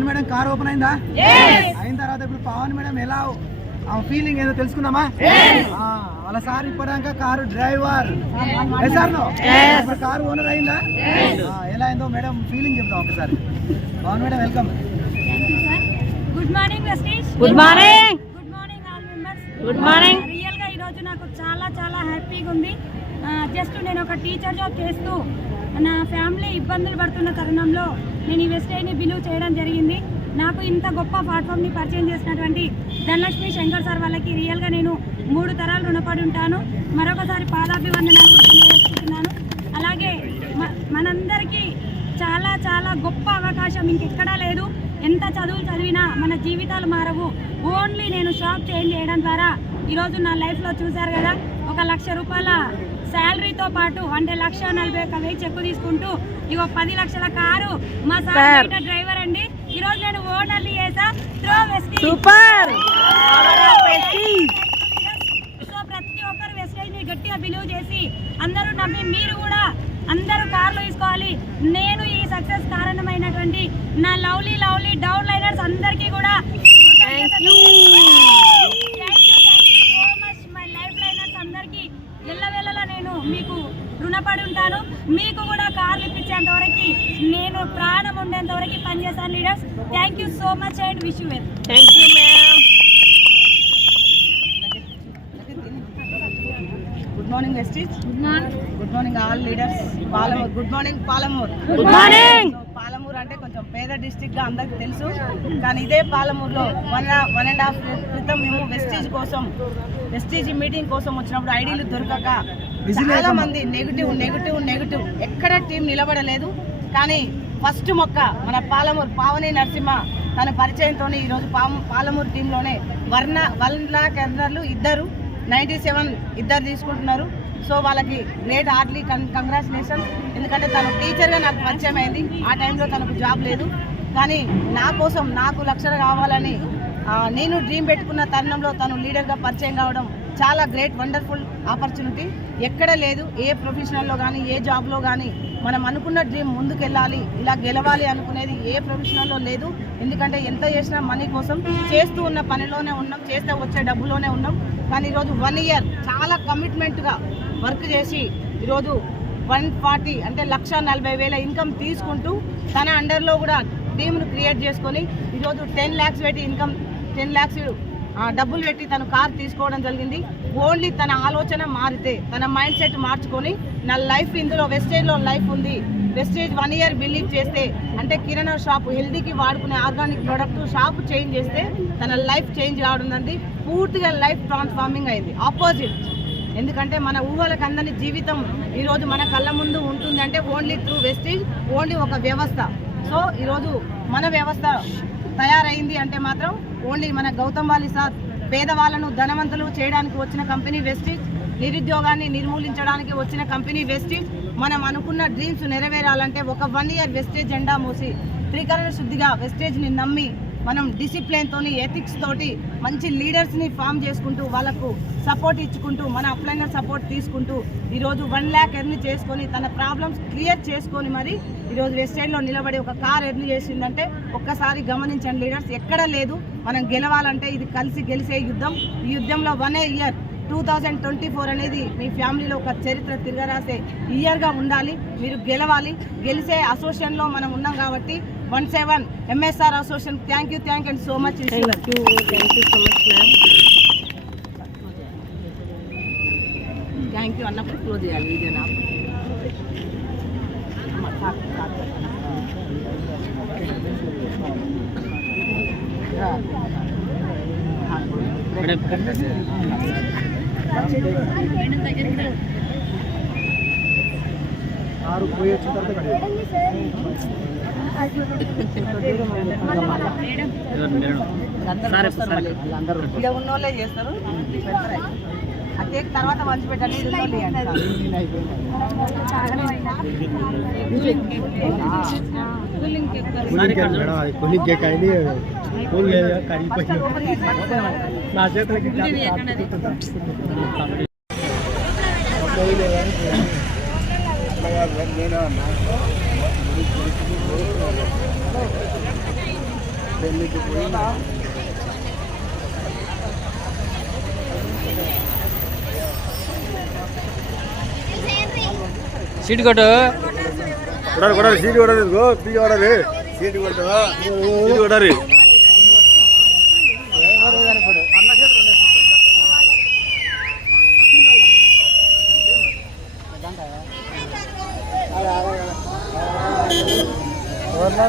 Pawan madam car open అయిందా? అయిన తర్వాత ఇప్పుడు పవన్ మేడం ఎలా ఆ ఫీలింగ్ ఏదో తెలుసుకుందామా? ఆ, వాళ్ళ సార్ ఇప్పటిదాకా కారు డ్రైవర్. సార్ ఇప్పుడు కారు ఓనర్ అయిందా? ఆ, ఎలా అయిందో మేడం ఫీలింగ్ చెప్తాం ఒకసారి. Pavan madam welcome good morning good morning good morning all members good morning రియల్గా ఈరోజు నాకు చాలా చాలా హ్యాపీగా ఉంది. జస్ట్ నేను ఒక టీచర్ జాబ్ చేస్తూ నా ఫ్యామిలీ ఇబ్బందులు పడుతున్న తరుణంలో నేను ఈ వెస్టైని బిలీవ్ చేయడం జరిగింది. నాకు ఇంత గొప్ప ప్లాట్ఫామ్ని పరిచయం చేసినటువంటి ధనలక్ష్మి శంకర్ సార్ వాళ్ళకి రియల్గా నేను మూడు తరాలు రుణపడి ఉంటాను. మరొకసారి పాదాభివందనాలు కూడా తెలియజేసుకుంటున్నాను. అలాగే మ- మనందరికీ చాలా చాలా గొప్ప అవకాశం ఇంకెక్కడా లేదు. ఎంత చదువులు చదివినా మన జీవితాలు మారవు. ఓన్లీ నేను షాప్ చేంజ్ చేయడం ద్వారా ఈరోజు నా లైఫ్లో చూశారు కదా ఒక లక్ష రూపాయల శాలరీతో పాటు అంటే లక్ష నలభై ఒక వెయ్యి చెక్కు తీసుకుంటూ ఇగో పది లక్షల కారు మా సార్ డ్రైవర్ అండి. ఈరోజు నేను ఓనర్ని చేసా త్రో సూపర్. సో ప్రతి ఒక్కరు వెస్టేజ్ని గట్టిగా బిలీవ్ చేసి అందరూ నమ్మి మీరు కూడా అందరూ కార్లు తీసుకోవాలి. నేను ఈ సక్సెస్ కారణమైనటువంటి నా లవ్లీ లవ్లీ డౌన్ లైనర్స్ అందరికీ కూడా Thank you. So much my life liners అందరికీ ఎల్లవేళలా నేను మీకు రుణపడి ఉంటాను మీకు కూడా కార్లు ఇప్పించేంత వరకు నేను ప్రాణం పనిచేస్తాను leaders thank you so much and wish you well thank you ma'am good morning Vestige good morning all leaders Palamuru good morning Palamuru good morning Palamuru అంటే కొంచెం పేద డిస్టిక్గా అందరికి తెలుసు. కానీ ఇదే పాలమూరులో వన్ వన్ అండ్ హాఫ్ క్రితం మేము వెస్టీజ్ కోసం వెస్టీజ్ మీటింగ్ కోసం వచ్చినప్పుడు ఐడీలు దొరకక చాలా మంది నెగిటివ్ నెగిటివ్ నెగిటివ్ ఎక్కడ టీం నిలబడలేదు. కానీ ఫస్ట్ మొక్క మన పాలమూరు పావని నరసింహ తన పరిచయంతో ఈరోజు పాము పాలమూరు టీంలోనే వర్ణ వన్ లాక్ ఇద్దరు నైంటీ సెవెన్ ఇద్దరు తీసుకుంటున్నారు. సో వాళ్ళకి గ్రేట్ హార్ట్లీ కంగ్రాచులేషన్ ఎందుకంటే తను టీచర్గా నాకు పరిచయం అయింది. ఆ టైంలో తనకు జాబ్ లేదు. కానీ నా కోసం నాకు లక్షలు కావాలని నేను డ్రీమ్ పెట్టుకున్న తరుణంలో తను లీడర్గా పరిచయం కావడం చాలా గ్రేట్ వండర్ఫుల్ ఆపర్చునిటీ. ఎక్కడ లేదు ఏ ప్రొఫెషనల్లో కానీ ఏ జాబ్లో కానీ మనం అనుకున్న డ్రీమ్ ముందుకెళ్ళాలి ఇలా గెలవాలి అనుకునేది ఏ ప్రొఫెషనల్లో లేదు. ఎందుకంటే ఎంత చేసినా మనీ కోసం చేస్తూ ఉన్న పనిలోనే ఉన్నాం చేస్తే వచ్చే డబ్బులోనే ఉన్నాం. కానీ ఈరోజు వన్ ఇయర్ చాలా కమిట్మెంట్గా వర్క్ చేసి ఈరోజు వన్ ఫార్టీ అంటే లక్ష నలభై వేల ఇన్కమ్ తీసుకుంటూ తన అండర్లో కూడా టీమ్ను క్రియేట్ చేసుకొని ఈరోజు టెన్ ల్యాక్స్ పెట్టి ఇన్కమ్ టెన్ ల్యాక్స్ డబ్బులు పెట్టి తను కార్ తీసుకోవడం జరిగింది. ఓన్లీ తన ఆలోచన మారితే తన మైండ్ సెట్ మార్చుకొని నా లైఫ్ ఇందులో వెస్టేజ్లో లైఫ్ ఉంది. వెస్టేజ్ వన్ ఇయర్ బిలీవ్ చేస్తే అంటే కిరాణా షాప్ హెల్దీకి వాడుకునే ఆర్గానిక్ ప్రోడక్ట్ షాప్ చేంజ్ చేస్తే తన లైఫ్ చేంజ్ కావడం పూర్తిగా లైఫ్ ట్రాన్స్ఫార్మింగ్ అయింది. ఆపోజిట్ ఎందుకంటే మన ఊహలకు అందని జీవితం ఈరోజు మన కళ్ళ ముందు ఉంటుంది అంటే ఓన్లీ త్రూ వెస్టేజ్ ఓన్లీ ఒక వ్యవస్థ. సో ఈరోజు మన వ్యవస్థ తయారైంది అంటే మాత్రం ఓన్లీ మన గౌతమ్ వాలి సార్ పేదవాళ్ళను ధనవంతులు చేయడానికి వచ్చిన కంపెనీ వెస్టిజ్ నిరుద్యోగాన్ని నిర్మూలించడానికి వచ్చిన కంపెనీ వెస్టిజ్ మనం అనుకున్న డ్రీమ్స్ నెరవేరాలంటే ఒక వన్ ఇయర్ వెస్టేజ్ జెండా మూసి త్రికరణ శుద్ధిగా వెస్టేజ్ని నమ్మి మనం డిసిప్లిన్తోని ఎథిక్స్ తోటి మంచి లీడర్స్ని ఫామ్ చేసుకుంటూ వాళ్ళకు సపోర్ట్ ఇచ్చుకుంటూ మన అప్లైనర్ సపోర్ట్ తీసుకుంటూ ఈరోజు వన్ ల్యాక్ ఎర్న్ చేసుకొని తన ప్రాబ్లమ్స్ క్లియర్ చేసుకొని మరి ఈరోజు వెస్టైడ్లో నిలబడి ఒక కార్ ఎర్న్ చేసిందంటే ఒక్కసారి గమనించండి లీడర్స్ ఎక్కడ లేదు. మనం గెలవాలంటే ఇది కలిసి గెలిసే యుద్ధం. ఈ యుద్ధంలో one a year two thousand twenty four అనేది మీ ఫ్యామిలీలో ఒక చరిత్ర తిరగరాసే ఇయర్గా ఉండాలి. మీరు గెలవాలి. గెలిసే అసోసియేషన్లో మనం ఉన్నాం కాబట్టి one seven MSR association thank you thank and so much thank you thank you so much ma'am thank you అన్నప్పుడు క్లోజ్ చేయాలి వీడియో నాకు కారు పోయి వచ్చిన తర్వాత కడిగి. ఇక్కడ ఉన్న వాళ్ళే చేస్తారు ఆ కేక్ తర్వాత మంచి పెట్టండి కూలింగ్ కేక్ అయింది కూల్ లేదు కరిగిపోయింది నా చేతులకి సీట్ కొట్టు. కొడాలి కొడాలి సీట్ కొడాలి ఇదిగో పీ కొడాలి. సీట్ కొట్టు సీట్ కొడాలి. rồi nó